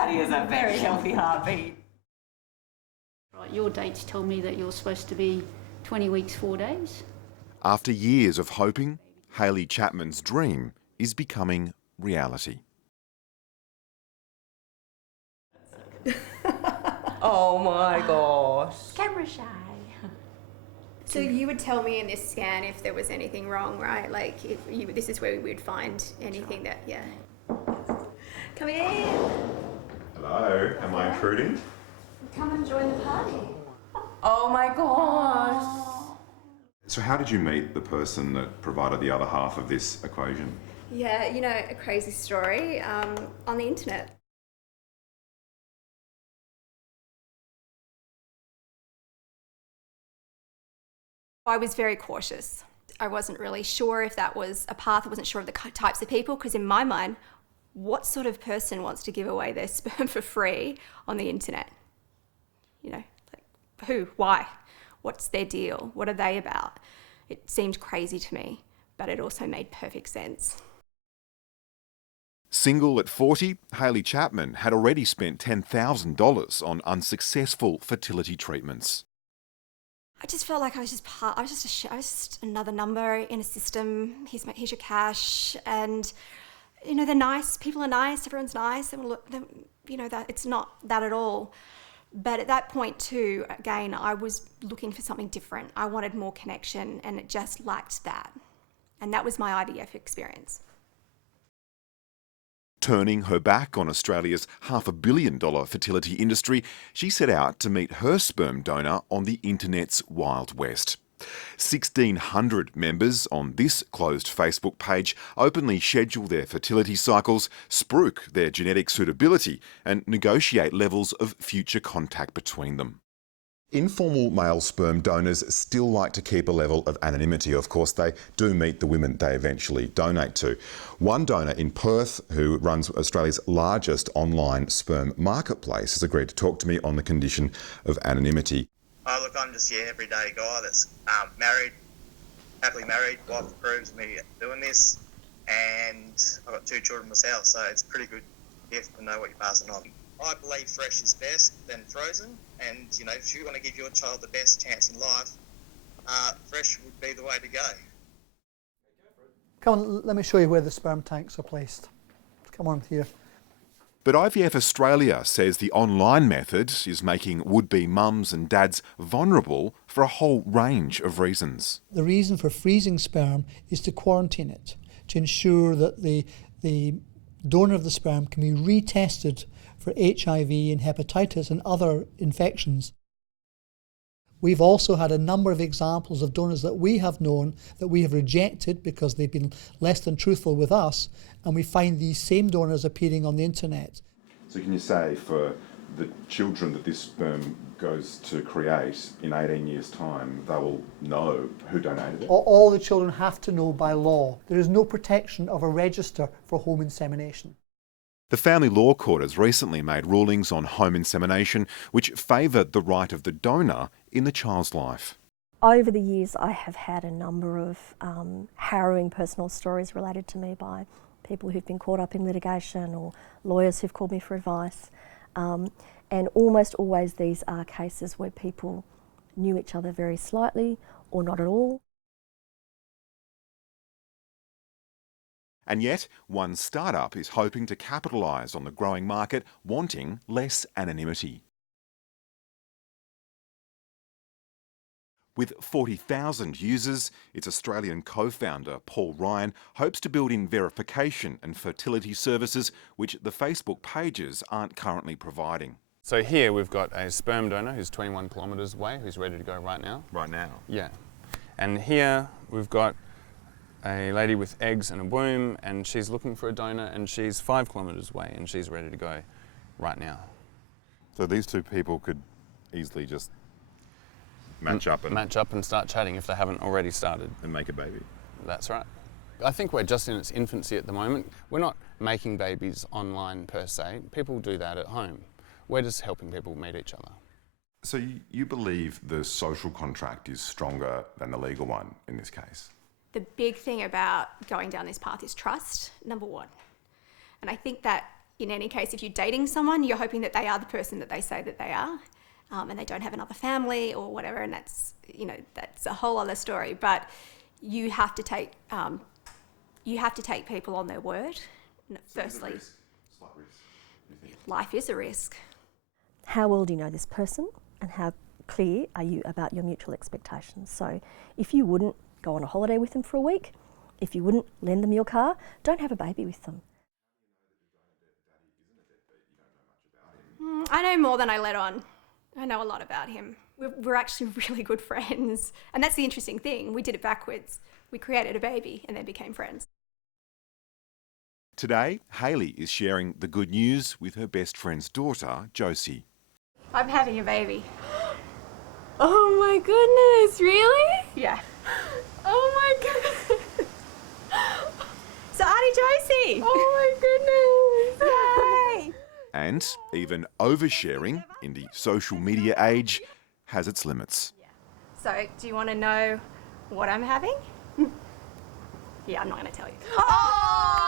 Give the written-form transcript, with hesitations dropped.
That is a very healthy heartbeat. Right, your dates tell me that you're supposed to be 20 weeks, 4 days. After years of hoping, Hayley Chapman's dream is becoming reality. Oh my gosh. Camera shy. So you would tell me in this scan if there was anything wrong, right? Like, this is where we would find anything that, yeah. Come in. Hello, am I intruding? Come and join the party. Oh my gosh. So how did you meet the person that provided the other half of this equation? Yeah, you know, a crazy story on the internet. I was very cautious. I wasn't really sure if that was a path. I wasn't sure of the types of people, because in my mind, what sort of person wants to give away their sperm for free on the internet? You know, like, who? Why? What's their deal? What are they about? It seemed crazy to me, but it also made perfect sense. Single at 40, Hayley Chapman had already spent $10,000 on unsuccessful fertility treatments. I just felt like I was just another number in a system. Here's your cash, and you know, they're nice. People are nice. Everyone's nice. You know, that it's not that at all. But at that point too, again, I was looking for something different. I wanted more connection, and it just lacked that. And that was my IVF experience. Turning her back on Australia's $500 million fertility industry, she set out to meet her sperm donor on the internet's Wild West. 1,600 members on this closed Facebook page openly schedule their fertility cycles, spruik their genetic suitability, and negotiate levels of future contact between them. Informal male sperm donors still like to keep a level of anonymity. Of course, they do meet the women they eventually donate to. One donor in Perth, who runs Australia's largest online sperm marketplace, has agreed to talk to me on the condition of anonymity. Oh, look, I'm just your everyday guy that's married, happily married. Wife approves me doing this, and I've got 2 children myself, so it's a pretty good gift to know what you're passing on. I believe fresh is best than frozen, and you know, if you want to give your child the best chance in life, fresh would be the way to go. Come on, let me show you where the sperm tanks are placed. Come on here. But IVF Australia says the online method is making would-be mums and dads vulnerable for a whole range of reasons. The reason for freezing sperm is to quarantine it, to ensure that the donor of the sperm can be retested for HIV and hepatitis and other infections. We've also had a number of examples of donors that we have known that we have rejected because they've been less than truthful with us, and we find these same donors appearing on the internet. So can you say for the children that this sperm goes to create in 18 years' time, they will know who donated it? All the children have to know by law. There is no protection of a register for home insemination. The Family Law Court has recently made rulings on home insemination which favour the right of the donor in the child's life. Over the years, I have had a number of harrowing personal stories related to me by people who've been caught up in litigation or lawyers who've called me for advice. And almost always these are cases where people knew each other very slightly or not at all. And yet, one startup is hoping to capitalise on the growing market, wanting less anonymity. With 40,000 users, its Australian co-founder, Paul Ryan, hopes to build in verification and fertility services which the Facebook pages aren't currently providing. So here we've got a sperm donor who's 21 kilometres away, who's ready to go right now. Right now? Yeah. And here we've got a lady with eggs and a womb, and she's looking for a donor, and she's 5 kilometres away, and she's ready to go right now. So these two people could easily just match up and start chatting if they haven't already started. And make a baby. That's right. I think we're just in its infancy at the moment. We're not making babies online per se. People do that at home. We're just helping people meet each other. So you believe the social contract is stronger than the legal one in this case? The big thing about going down this path is trust, number one. And I think that in any case, if you're dating someone, you're hoping that they are the person that they say that they are, and they don't have another family or whatever, and that's, you know, that's a whole other story. But you have to take people on their word. Firstly, life is a risk. How well do you know this person, and how clear are you about your mutual expectations? So if you wouldn't go on a holiday with them for a week, if you wouldn't lend them your car, don't have a baby with them. I know more than I let on. I know a lot about him. We're actually really good friends. And that's the interesting thing. We did it backwards. We created a baby and then became friends. Today, Hayley is sharing the good news with her best friend's daughter, Josie. I'm having a baby. Oh my goodness, really? Yeah. Oh my goodness. So Auntie Josie! Oh my goodness. Yay! And even oversharing in the social media age has its limits. So, do you want to know what I'm having? Yeah, I'm not going to tell you. Oh!